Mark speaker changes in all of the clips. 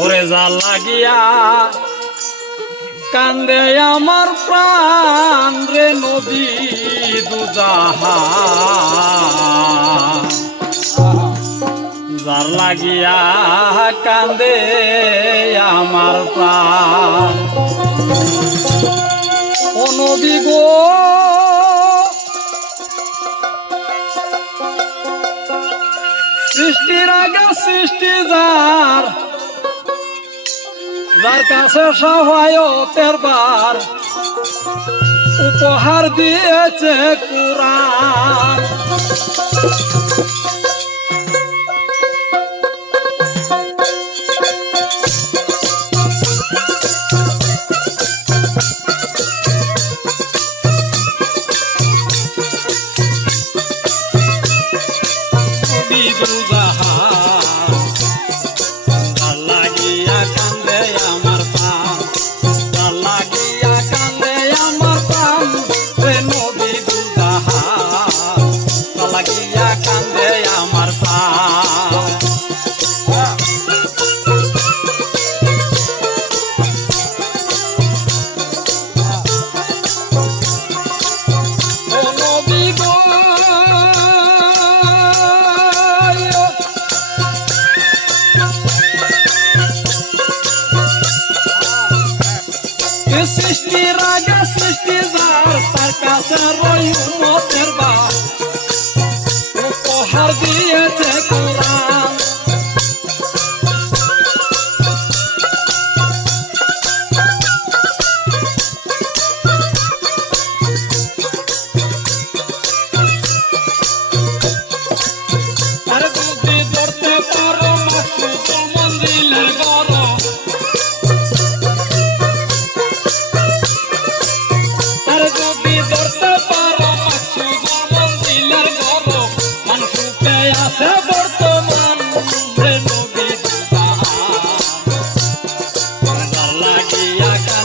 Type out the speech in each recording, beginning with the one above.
Speaker 1: ওরে যা লাগিয়া কান্দে আমার প্রাণ রে নদী দুজাহা লাগিয়া কান্দে আমার প্রাণ। ও নদী গো, সৃষ্টির আগে সৃষ্টি যার যাইতাছে সহায়তের বার উপহার দিয়েছে কুরান Cruzar. সৃষ্টি রাজা সৃষ্টি যার তার কাছে রই মতের বা উপহার দিয়েছে কোরআন।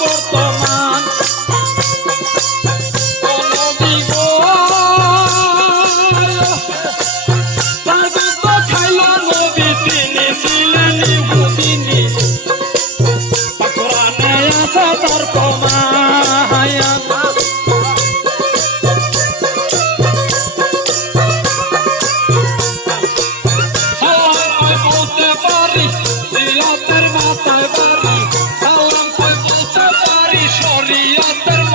Speaker 1: বর্তমান। সরিয়াতের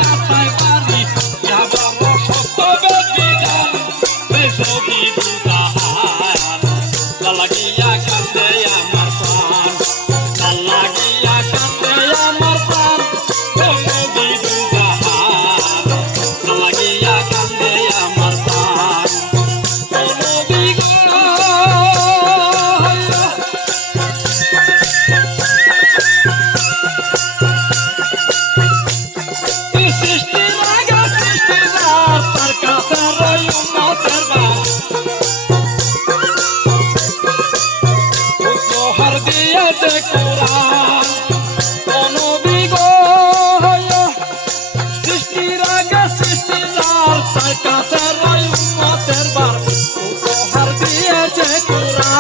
Speaker 1: Oh.